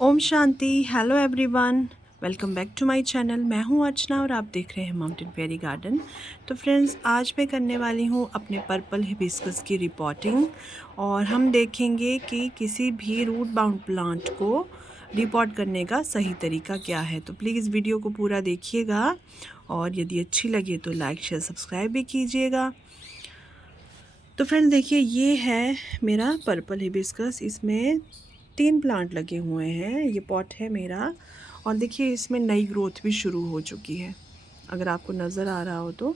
ओम शांति। Hello everyone, welcome back to my channel. मैं हूं अर्चना और आप देख रहे हैं माउंटेन फेरी गार्डन। तो फ्रेंड्स, आज मैं करने वाली हूं अपने पर्पल हिबिस्कस की रिपोर्टिंग और हम देखेंगे कि किसी भी रूट बाउंड प्लांट को रिपोर्ट करने का सही तरीका क्या है। तो प्लीज़ वीडियो को पूरा देखिएगा और यदि अच्छी लगे तो लाइक शेयर सब्सक्राइब भी कीजिएगा। तो फ्रेंड्स देखिए, ये है मेरा पर्पल हिबिस्कस। इसमें 3 प्लांट लगे हुए हैं। ये पॉट है मेरा और देखिए इसमें नई ग्रोथ भी शुरू हो चुकी है। अगर आपको नज़र आ रहा हो तो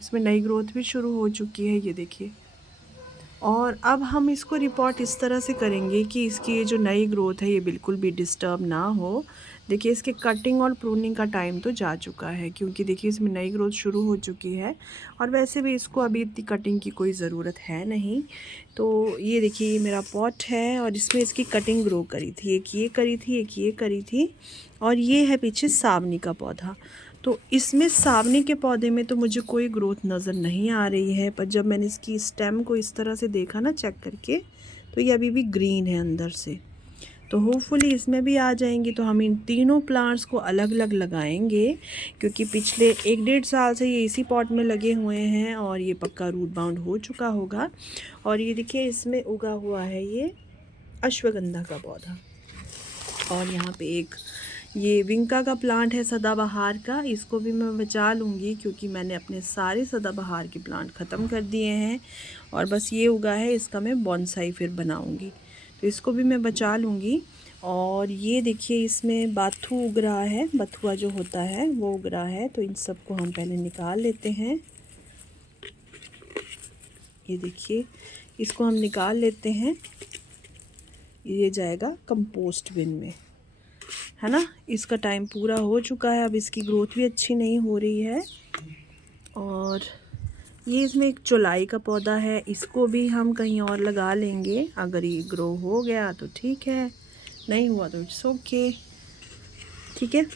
इसमें नई ग्रोथ भी शुरू हो चुकी है, ये देखिए। और अब हम इसको रिपोर्ट इस तरह से करेंगे कि इसकी ये जो नई ग्रोथ है ये बिल्कुल भी डिस्टर्ब ना हो। देखिए इसके कटिंग और प्रूनिंग का टाइम तो जा चुका है, क्योंकि देखिए इसमें नई ग्रोथ शुरू हो चुकी है और वैसे भी इसको अभी इतनी कटिंग की कोई ज़रूरत है नहीं। तो ये देखिए, ये मेरा पॉट है और इसमें इसकी कटिंग ग्रो करी थी। एक ये करी थी, एक ये करी थी और ये है पीछे सावनी का पौधा। तो इसमें सावनी के पौधे में तो मुझे कोई ग्रोथ नज़र नहीं आ रही है, पर जब मैंने इसकी स्टेम को इस तरह से देखा ना चेक करके, तो ये अभी भी ग्रीन है अंदर से। तो होपफुली इसमें भी आ जाएंगी। तो हम इन तीनों प्लांट्स को अलग अलग लगाएंगे, क्योंकि पिछले 1-1.5 साल से ये इसी पॉट में लगे हुए हैं और ये पक्का रूट बाउंड हो चुका होगा। और ये देखिए इसमें उगा हुआ है ये अश्वगंधा का पौधा। और यहाँ पे एक ये विंका का प्लांट है सदाबहार का। इसको भी मैं बचा लूँगी, क्योंकि मैंने अपने सारे सदाबहार के प्लांट ख़त्म कर दिए हैं और बस ये उगा है। इसका मैं बॉन्साई फिर बनाऊँगी, तो इसको भी मैं बचा लूँगी। और ये देखिए इसमें बाथू उग रहा है, बथुआ जो होता है वो उग रहा है। तो इन सबको हम पहले निकाल लेते हैं। ये देखिए इसको हम निकाल लेते हैं। ये जाएगा कंपोस्ट बिन में, है ना। इसका टाइम पूरा हो चुका है, अब इसकी ग्रोथ भी अच्छी नहीं हो रही है। और ये इसमें एक चौलाई का पौधा है, इसको भी हम कहीं और लगा लेंगे। अगर ये ग्रो हो गया तो ठीक है, नहीं हुआ तो इट्स ओके, ठीक है।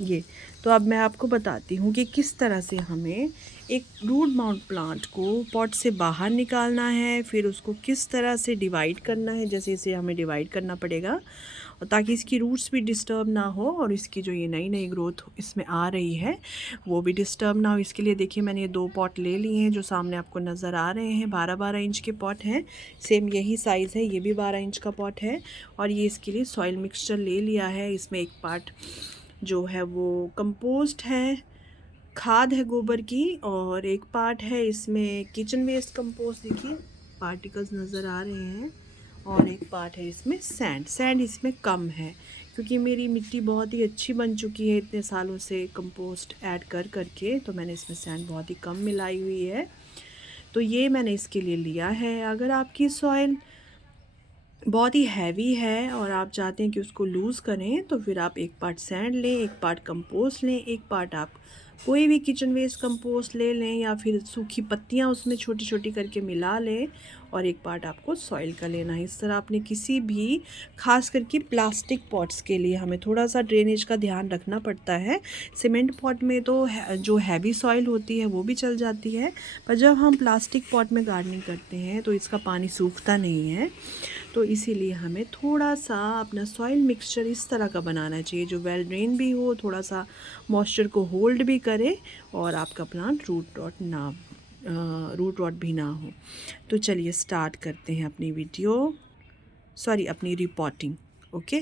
ये तो अब मैं आपको बताती हूँ कि किस तरह से हमें एक रूट माउंट प्लांट को पॉट से बाहर निकालना है, फिर उसको किस तरह से डिवाइड करना है। जैसे इसे हमें डिवाइड करना पड़ेगा और ताकि इसकी रूट्स भी डिस्टर्ब ना हो और इसकी जो ये नई नई ग्रोथ इसमें आ रही है वो भी डिस्टर्ब ना हो। इसके लिए देखिए मैंने ये 2 पॉट ले लिए हैं जो सामने आपको नज़र आ रहे हैं। 12-12 इंच के पॉट हैं, सेम यही साइज़ है। ये भी 12 इंच का पॉट है और ये इसके लिए सॉइल मिक्सचर ले लिया है। इसमें एक पार्ट जो है वो कंपोस्ट है, खाद है गोबर की, और एक पार्ट है इसमें किचन वेस्ट कंपोस्ट, देखिए पार्टिकल्स नज़र आ रहे हैं। और एक पार्ट है इसमें सैंड इसमें कम है, क्योंकि मेरी मिट्टी बहुत ही अच्छी बन चुकी है इतने सालों से कंपोस्ट ऐड कर करके। तो मैंने इसमें सैंड बहुत ही कम मिलाई हुई है, तो ये मैंने इसके लिए लिया है। अगर आपकी सॉइल बहुत ही हैवी है और आप चाहते हैं कि उसको लूज़ करें, तो फिर आप एक पार्ट सैंड लें, एक पार्ट कंपोस्ट लें, एक पार्ट आप कोई भी किचन वेस्ट कंपोस्ट ले लें या फिर सूखी पत्तियां उसमें छोटी छोटी करके मिला लें, और एक पार्ट आपको सॉइल का लेना है। इस तरह आपने किसी भी, खास करके प्लास्टिक पॉट्स के लिए हमें थोड़ा सा ड्रेनेज का ध्यान रखना पड़ता है। सीमेंट पॉट में तो जो हैवी सॉइल होती है वो भी चल जाती है, पर जब हम प्लास्टिक पॉट में गार्डनिंग करते हैं तो इसका पानी सूखता नहीं है। तो इसीलिए हमें थोड़ा सा अपना सॉइल मिक्सचर इस तरह का बनाना चाहिए जो वेल ड्रेन भी हो, थोड़ा सा मॉइस्चर को होल्ड भी करे और आपका प्लांट रूट रॉट भी ना हो। तो चलिए स्टार्ट करते हैं अपनी रिपोर्टिंग। ओके।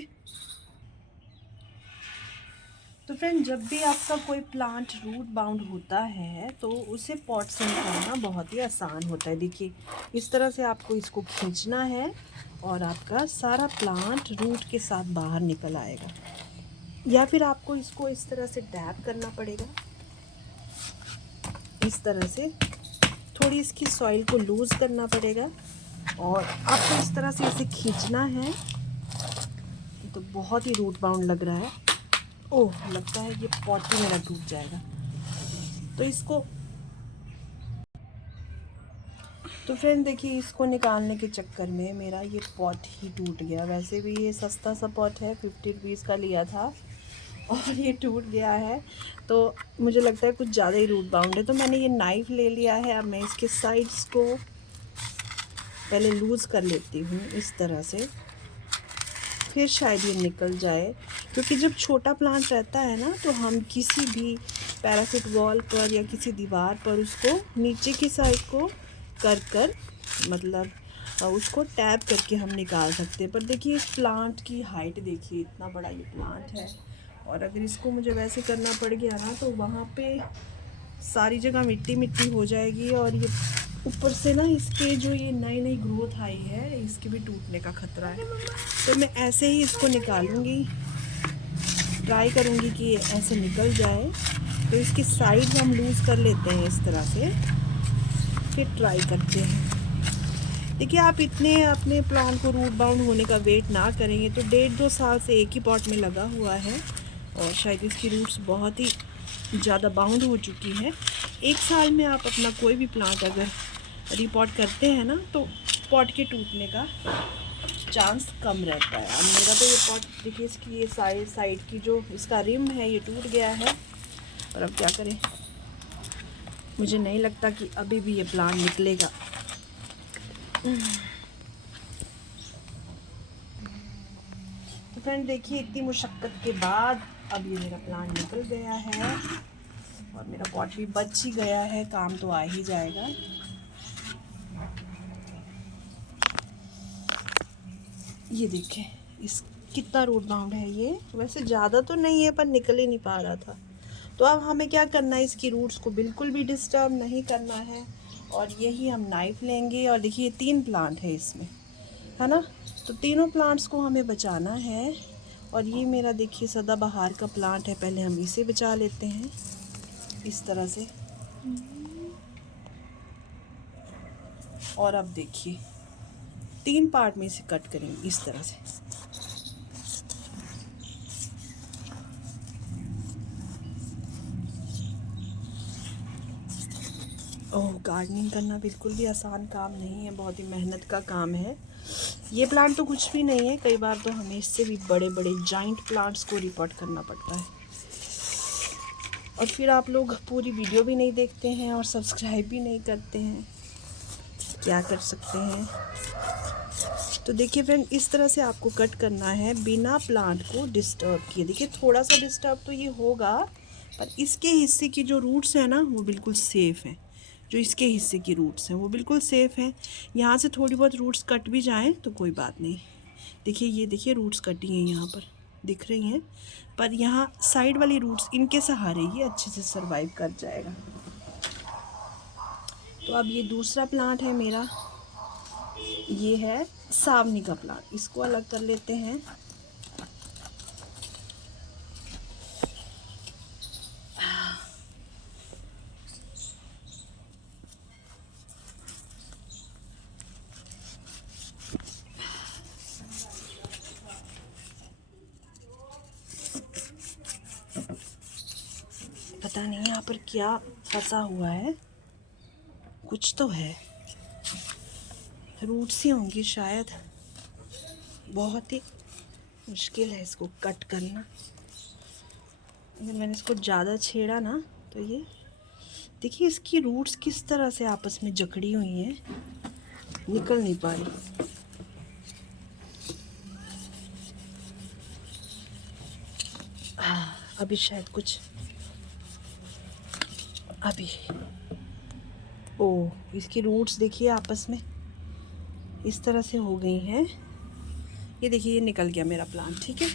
तो फ्रेंड, जब भी आपका कोई प्लांट रूट बाउंड होता है तो उसे पॉट से निकालना बहुत ही आसान होता है। देखिए इस तरह से आपको इसको खींचना है और आपका सारा प्लांट रूट के साथ बाहर निकल आएगा, या फिर आपको इसको इस तरह से डैप करना पड़ेगा। इस तरह से थोड़ी इसकी सॉइल को लूज़ करना पड़ेगा और आपको इस तरह से इसे खींचना है। तो बहुत ही रूट बाउंड लग रहा है। ओह, लगता है ये पॉट ही मेरा टूट जाएगा। तो फ्रेंड देखिए, इसको निकालने के चक्कर में मेरा ये पॉट ही टूट गया। वैसे भी ये सस्ता सा पॉट है, 50 रुपीज़ का लिया था और ये टूट गया है। तो मुझे लगता है कुछ ज़्यादा ही रूट बाउंड है। तो मैंने ये नाइफ़ ले लिया है। अब मैं इसके साइड्स को पहले लूज़ कर लेती हूँ इस तरह से। फिर शायद ये निकल जाए, क्योंकि जब छोटा प्लांट रहता है ना तो हम किसी भी पैराफिट वॉल पर या किसी दीवार पर उसको नीचे की साइड को कर मतलब उसको टैप करके हम निकाल सकते हैं। पर देखिए इस प्लांट की हाइट देखिए, इतना बड़ा ये प्लांट है, और अगर इसको मुझे वैसे करना पड़ गया ना तो वहाँ पे सारी जगह मिट्टी मिट्टी हो जाएगी, और ये ऊपर से ना इसके जो ये नई नई ग्रोथ आई है इसके भी टूटने का खतरा है। तो मैं ऐसे ही इसको निकालूंगी, ट्राई करूंगी कि ऐसे निकल जाए। तो इसकी साइड हम लूज़ कर लेते हैं इस तरह से, फिर ट्राई करते हैं। देखिए आप इतने अपने प्लांट को रूट बाउंड होने का वेट ना करेंगे तो 1.5-2 साल से एक ही पॉट में लगा हुआ है, और शायद इसकी रूट्स बहुत ही ज़्यादा बाउंड हो चुकी हैं। 1 साल में आप अपना कोई भी प्लांट अगर रिपॉट करते हैं ना तो पॉट के टूटने का चांस कम रहता है। अब मेरा तो ये पॉट देखिए, इसकी ये साइड की जो इसका रिम है ये टूट गया है, और अब क्या करें, मुझे नहीं लगता कि अभी भी ये प्लांट निकलेगा। तो फ्रेंड देखिए इतनी मुशक्क़त के बाद अब ये मेरा प्लांट निकल गया है, और मेरा पॉट भी बच ही गया है, काम तो आ ही जाएगा। ये देखें इस कितना रूट बाउंड है ये, वैसे ज़्यादा तो नहीं है पर निकल ही नहीं पा रहा था। तो अब हमें क्या करना है, इसकी रूट्स को बिल्कुल भी डिस्टर्ब नहीं करना है, और यही हम नाइफ़ लेंगे। और देखिए 3 प्लांट है इसमें, है ना, तो तीनों प्लांट्स को हमें बचाना है। और ये मेरा देखिए सदाबहार का प्लांट है, पहले हम इसे बचा लेते हैं इस तरह से। और अब देखिए 3 पार्ट में इसे कट करेंगे इस तरह से। ओह, गार्डनिंग करना बिल्कुल भी आसान काम नहीं है, बहुत ही मेहनत का काम है। ये प्लांट तो कुछ भी नहीं है, कई बार तो हमें इससे भी बड़े बड़े जाइंट प्लांट्स को रिपोर्ट करना पड़ता है। और फिर आप लोग पूरी वीडियो भी नहीं देखते हैं और सब्सक्राइब भी नहीं करते हैं, क्या कर सकते हैं। तो देखिए फ्रेंड, इस तरह से आपको कट करना है बिना प्लांट को डिस्टर्ब किए। देखिए थोड़ा सा डिस्टर्ब तो ये होगा, पर इसके हिस्से की जो रूट्स हैं ना वो बिल्कुल सेफ़ हैं। जो इसके हिस्से की रूट्स हैं वो बिल्कुल सेफ़ हैं। यहाँ से थोड़ी बहुत रूट्स कट भी जाएं तो कोई बात नहीं। देखिए ये देखिए रूट्स कटी हैं, यहाँ पर दिख रही हैं, पर यहाँ साइड वाली रूट्स इनके सहारे ये अच्छे से सरवाइव कर जाएगा। तो अब ये दूसरा प्लांट है मेरा, ये है सावनी का प्लांट, इसको अलग कर लेते हैं। पता नहीं यहाँ पर क्या फंसा हुआ है, कुछ तो है, रूट्स ही होंगी शायद। बहुत ही मुश्किल है इसको कट करना। अगर मैंने इसको ज़्यादा छेड़ा ना तो ये देखिए इसकी रूट्स किस तरह से आपस में जकड़ी हुई हैं, निकल नहीं पा रही। अभी शायद कुछ, अभी ओह, इसकी रूट्स देखिए आपस में इस तरह से हो गई हैं। ये देखिए ये निकल गया मेरा प्लांट, ठीक है,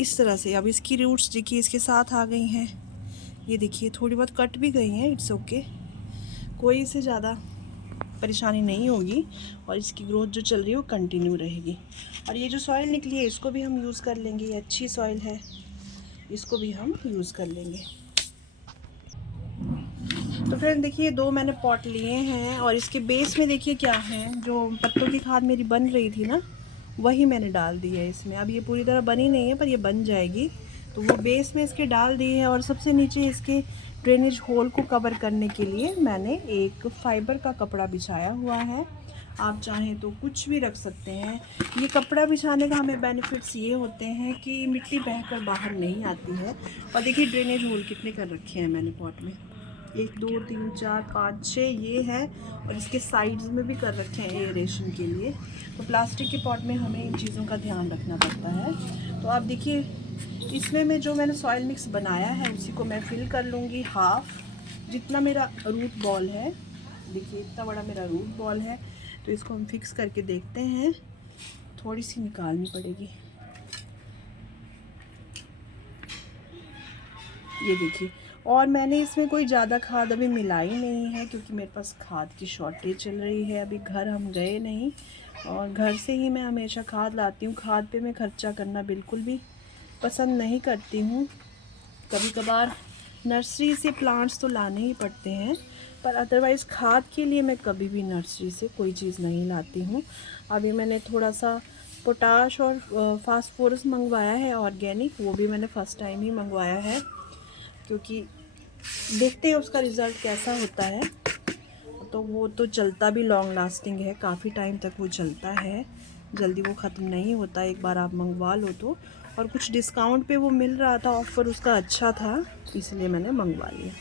इस तरह से। अब इसकी रूट्स देखिए इसके साथ आ गई हैं। ये देखिए थोड़ी बहुत कट भी गई हैं, इट्स ओके, कोई इससे ज़्यादा परेशानी नहीं होगी, और इसकी ग्रोथ जो चल रही है वो कंटिन्यू रहेगी। और ये जो सॉइल निकली है इसको भी हम यूज़ कर लेंगे, ये अच्छी सॉइल है, इसको भी हम यूज़ कर लेंगे। तो फ्रेंड देखिए 2 मैंने पॉट लिए हैं, और इसके बेस में देखिए क्या है, जो पत्तों की खाद मेरी बन रही थी ना वही मैंने डाल दी है इसमें। अब ये पूरी तरह बनी नहीं है पर ये बन जाएगी, तो वो बेस में इसके डाल दी है। और सबसे नीचे इसके ड्रेनेज होल को कवर करने के लिए मैंने एक फाइबर का कपड़ा बिछाया हुआ है। आप चाहें तो कुछ भी रख सकते हैं। ये कपड़ा बिछाने का हमें बेनिफिट्स ये होते हैं कि मिट्टी बहकर बाहर नहीं आती है। और देखिए ड्रेनेज होल कितने कर रखे हैं मैंने पॉट में, 1 2 3 4 5 6 ये है, और इसके साइड्स में भी कर रखे हैं एयरेशन के लिए। तो प्लास्टिक के पॉट में हमें इन चीज़ों का ध्यान रखना पड़ता है। तो आप देखिए, इसमें मैंने सॉइल मिक्स बनाया है उसी को मैं फिल कर लूँगी हाफ़, जितना मेरा रूट बॉल है। देखिए इतना बड़ा मेरा रूट बॉल है। तो इसको हम फिक्स करके देखते हैं, थोड़ी सी निकालनी पड़ेगी। ये देखिए, और मैंने इसमें कोई ज़्यादा खाद अभी मिलाई नहीं है क्योंकि मेरे पास खाद की शॉर्टेज चल रही है। अभी घर हम गए नहीं और घर से ही मैं हमेशा खाद लाती हूँ। खाद पे मैं खर्चा करना बिल्कुल भी पसंद नहीं करती हूँ। कभी कभार नर्सरी से प्लांट्स तो लाने ही पड़ते हैं, पर अदरवाइज़ खाद के लिए मैं कभी भी नर्सरी से कोई चीज़ नहीं लाती हूँ। अभी मैंने थोड़ा सा पोटाश और फास्फोरस मंगवाया है ऑर्गेनिक, वो भी मैंने फ़र्स्ट टाइम ही मंगवाया है क्योंकि देखते हैं उसका रिज़ल्ट कैसा होता है। तो वो तो चलता भी लॉन्ग लास्टिंग है, काफ़ी टाइम तक वो चलता है, जल्दी वो ख़त्म नहीं होता एक बार आप मंगवा लो तो। और कुछ डिस्काउंट पे वो मिल रहा था, ऑफ़र उसका अच्छा था, इसलिए मैंने मंगवा लिया।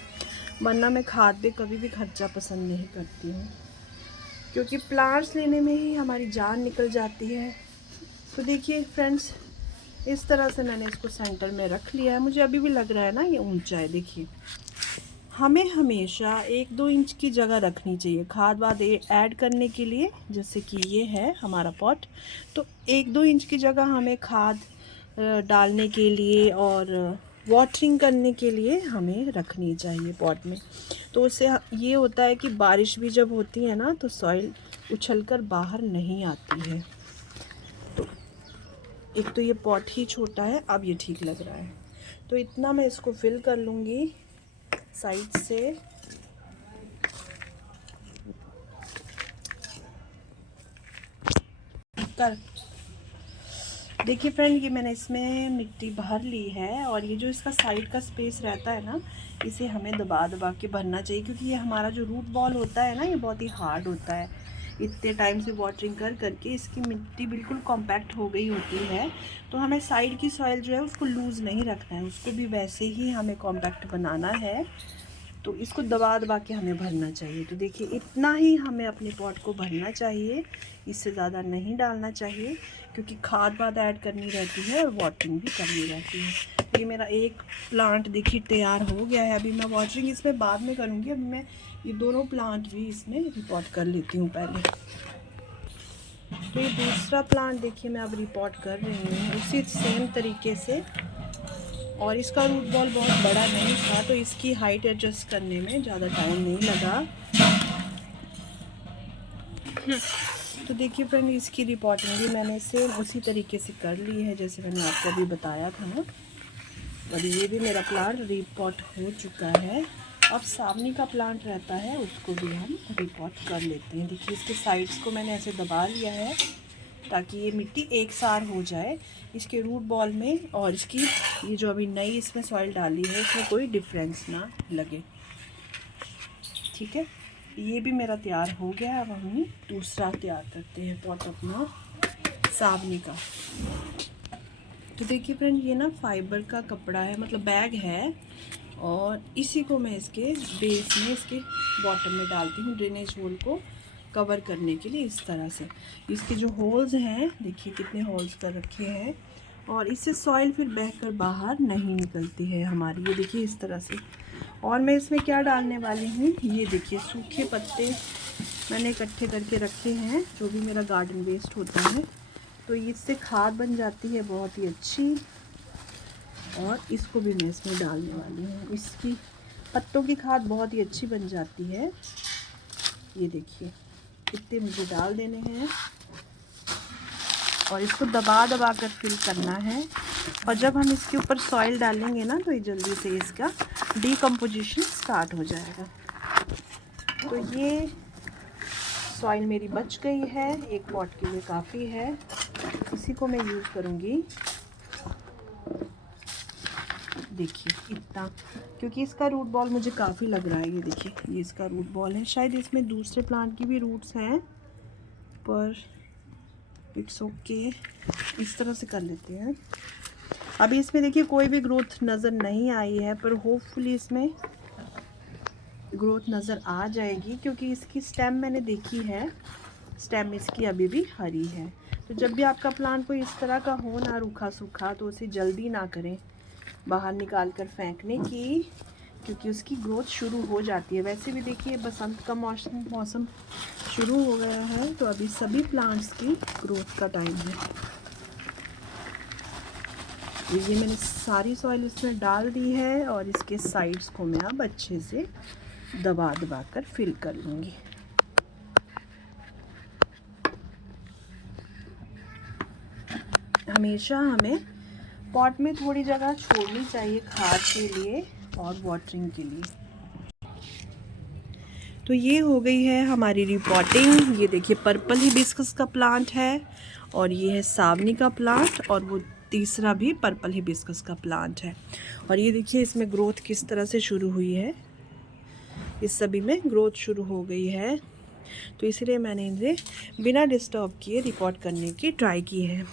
वरना मैं खाद पे कभी भी खर्चा पसंद नहीं करती हूँ क्योंकि प्लांट्स लेने में ही हमारी जान निकल जाती है। तो देखिए फ्रेंड्स, इस तरह से मैंने इसको सेंटर में रख लिया है। मुझे अभी भी लग रहा है ना ये ऊंचा है। देखिए, हमें हमेशा 1-2 इंच की जगह रखनी चाहिए खाद वाद ऐड करने के लिए। जैसे कि ये है हमारा पॉट, तो 1-2 इंच की जगह हमें खाद डालने के लिए और वाटरिंग करने के लिए हमें रखनी चाहिए पॉट में। तो उससे ये होता है कि बारिश भी जब होती है ना तो सॉइल उछलकर बाहर नहीं आती है। तो एक तो ये पॉट ही छोटा है, अब ये ठीक लग रहा है। तो इतना मैं इसको फिल कर लूँगी साइड से। कर देखिए फ्रेंड, ये मैंने इसमें मिट्टी भर ली है और ये जो इसका साइड का स्पेस रहता है ना, इसे हमें दबा दबा के भरना चाहिए क्योंकि ये हमारा जो रूट बॉल होता है ना, ये बहुत ही हार्ड होता है। इतने टाइम से वाटरिंग कर करके इसकी मिट्टी बिल्कुल कॉम्पैक्ट हो गई होती है। तो हमें साइड की सॉइल जो है उसको लूज़ नहीं रखना है, उसको भी वैसे ही हमें कॉम्पैक्ट बनाना है। तो इसको दबा दबा के हमें भरना चाहिए। तो देखिए इतना ही हमें अपने पॉट को भरना चाहिए, इससे ज़्यादा नहीं डालना चाहिए क्योंकि खाद वाद ऐड करनी रहती है और वाटरिंग भी करनी रहती है। ये मेरा एक प्लांट देखिए तैयार हो गया है। अभी मैं वाटरिंग इसमें बाद में करूँगी। अभी मैं ये दोनों प्लांट भी इसमें रिपोर्ट कर लेती हूँ पहले। तो ये दूसरा प्लांट देखिए मैं अब रिपोर्ट कर रही हूँ उसी सेम तरीके से। और इसका रूट बॉल बहुत बड़ा नहीं था तो इसकी हाइट एडजस्ट करने में ज़्यादा टाइम नहीं लगा। तो देखिए फ्रेंड, इसकी रिपोर्टिंग भी मैंने सेम उसी तरीके से कर ली है जैसे मैंने आपको अभी बताया था ना। और ये भी मेरा प्लांट रिपोर्ट हो चुका है। अब सामने का प्लांट रहता है उसको भी हम रिपोर्ट कर लेते हैं। देखिए इसके साइड्स को मैंने ऐसे दबा लिया है ताकि ये मिट्टी एक सार हो जाए इसके रूट बॉल में, और इसकी ये जो अभी नई इसमें सॉइल डाली है इसमें कोई डिफरेंस ना लगे। ठीक है, ये भी मेरा तैयार हो गया है। अब हम दूसरा तैयार करते हैं पॉट अपना सावनी का। तो देखिए फ्रेंड, ये ना फाइबर का कपड़ा है, मतलब बैग है, और इसी को मैं इसके बेस में इसके बॉटम में डालती हूँ ड्रेनेज होल को कवर करने के लिए। इस तरह से इसके जो होल्स हैं देखिए कितने होल्स कर रखे हैं, और इससे सॉइल फिर बहकर बाहर नहीं निकलती है हमारी। ये देखिए इस तरह से। और मैं इसमें क्या डालने वाली हूँ, ये देखिए सूखे पत्ते मैंने इकट्ठे करके रखे हैं जो भी मेरा गार्डन वेस्ट होता है, तो इससे खाद बन जाती है बहुत ही अच्छी। और इसको भी मैं इसमें डालने वाली हूँ। इसकी पत्तों की खाद बहुत ही अच्छी बन जाती है। ये देखिए इतने मुझे डाल देने हैं और इसको दबा दबा कर फिल करना है। और जब हम इसके ऊपर सॉइल डालेंगे ना तो ये जल्दी से इसका डीकम्पोजिशन स्टार्ट हो जाएगा। तो ये सॉइल मेरी बच गई है, एक पॉट के लिए काफ़ी है। इसी को मैं यूज़ करूँगी। देखिए इतना, क्योंकि इसका रूट बॉल मुझे काफ़ी लग रहा है। ये देखिए ये इसका रूट बॉल है, शायद इसमें दूसरे प्लांट की भी रूट्स हैं पर इट्स ओके। इस तरह से कर लेते हैं। अभी इसमें देखिए कोई भी ग्रोथ नज़र नहीं आई है, पर होपफुली इसमें ग्रोथ नज़र आ जाएगी क्योंकि इसकी स्टेम मैंने देखी है, स्टेम इसकी अभी भी हरी है। तो जब भी आपका प्लांट कोई इस तरह का हो ना रूखा सूखा, तो उसे जल्दी ना करें बाहर निकाल कर फेंकने की, क्योंकि उसकी ग्रोथ शुरू हो जाती है। वैसे भी देखिए बसंत का मौसम शुरू हो गया है, तो अभी सभी प्लांट्स की ग्रोथ का टाइम है। ये मैंने सारी सॉइल इसमें डाल दी है और इसके साइड्स को मैं अब अच्छे से दबा कर फिल कर लूँगी। हमेशा हमें पॉट में थोड़ी जगह छोड़नी चाहिए खाद के लिए और वाटरिंग के लिए। तो ये हो गई है हमारी रिपॉटिंग। ये देखिए पर्पल हिबिस्कस का प्लांट है और ये है सावनी का प्लांट और वो तीसरा भी पर्पल हिबिस्कस का प्लांट है। और ये देखिए इसमें ग्रोथ किस तरह से शुरू हुई है, इस सभी में ग्रोथ शुरू हो गई है। तो इसलिए मैंने इन्हें बिना डिस्टर्ब किए रिपोर्ट करने की ट्राई की है।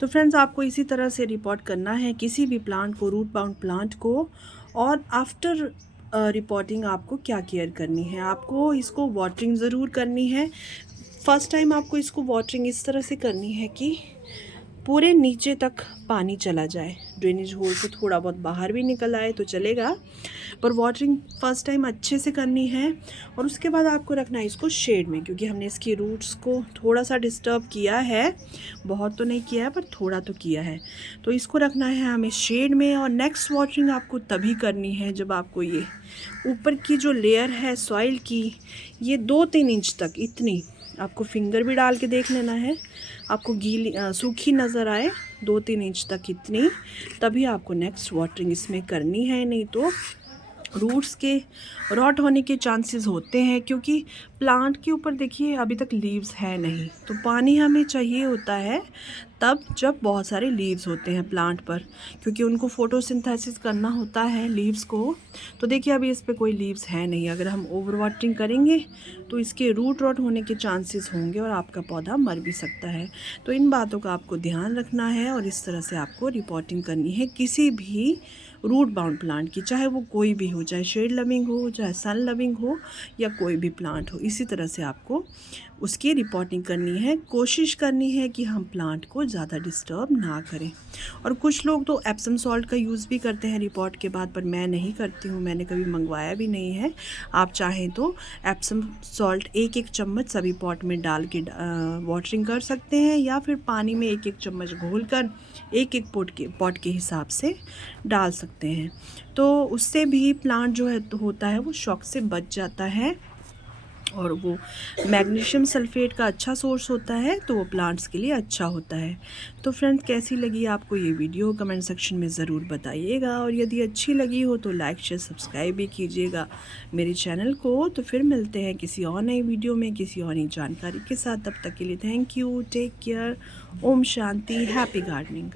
तो फ्रेंड्स आपको इसी तरह से रिपोर्ट करना है किसी भी प्लांट को, रूट बाउंड प्लांट को। और आफ्टर रिपोर्टिंग आपको क्या केयर करनी है, आपको इसको वाटरिंग ज़रूर करनी है। फर्स्ट टाइम आपको इसको वाटरिंग इस तरह से करनी है कि पूरे नीचे तक पानी चला जाए, ड्रेनेज होल से थोड़ा बहुत बाहर भी निकल आए तो चलेगा, पर वाटरिंग फर्स्ट टाइम अच्छे से करनी है। और उसके बाद आपको रखना है इसको शेड में, क्योंकि हमने इसकी रूट्स को थोड़ा सा डिस्टर्ब किया है, बहुत तो नहीं किया है पर थोड़ा तो किया है। तो इसको रखना है हमें शेड में। और नेक्स्ट वाटरिंग आपको तभी करनी है जब आपको ये ऊपर की जो लेयर है सॉइल की, ये 2-3 इंच तक, इतनी आपको फिंगर भी डाल के देख लेना है, आपको गीली सूखी नज़र आए 2-3 इंच तक इतनी, तभी आपको नेक्स्ट वाटरिंग इसमें करनी है। नहीं तो रूट्स के रॉट होने के चांसेस होते हैं, क्योंकि प्लांट के ऊपर देखिए अभी तक लीव्स है नहीं। तो पानी हमें चाहिए होता है तब जब बहुत सारे लीव्स होते हैं प्लांट पर, क्योंकि उनको फोटोसिंथेसिस करना होता है लीव्स को। तो देखिए अभी इस पर कोई लीव्स है नहीं, अगर हम ओवर वाटरिंग करेंगे तो इसके रूट रॉट होने के चांसेस होंगे और आपका पौधा मर भी सकता है। तो इन बातों का आपको ध्यान रखना है और इस तरह से आपको रिपोर्टिंग करनी है किसी भी रूट बाउंड प्लांट की, चाहे वो कोई भी हो, चाहे शेड लविंग हो, चाहे सन लविंग हो, या कोई भी प्लांट हो। इसी तरह से आपको उसकी रिपोर्टिंग करनी है। कोशिश करनी है कि हम प्लांट को ज़्यादा डिस्टर्ब ना करें। और कुछ लोग तो एप्सम सॉल्ट का यूज़ भी करते हैं रिपोर्ट के बाद, पर मैं नहीं करती हूँ, मैंने कभी मंगवाया भी नहीं है। आप चाहें तो एप्सम सॉल्ट 1-1 चम्मच सभी पॉट में डाल के वाटरिंग कर सकते हैं, या फिर पानी में 1-1 चम्मच घोल कर 1-1 पॉट के हिसाब से डाल सकते हैं। तो उससे भी प्लांट जो है होता है वो शॉक से बच जाता है, और वो मैग्नीशियम सल्फेट का अच्छा सोर्स होता है, तो वो प्लांट्स के लिए अच्छा होता है। तो फ्रेंड्स कैसी लगी आपको ये वीडियो कमेंट सेक्शन में ज़रूर बताइएगा, और यदि अच्छी लगी हो तो लाइक शेयर सब्सक्राइब भी कीजिएगा मेरे चैनल को। तो फिर मिलते हैं किसी और नई वीडियो में किसी और नई जानकारी के साथ। तब तक के लिए थैंक यू, टेक केयर, ओम शांति, हैप्पी गार्डनिंग।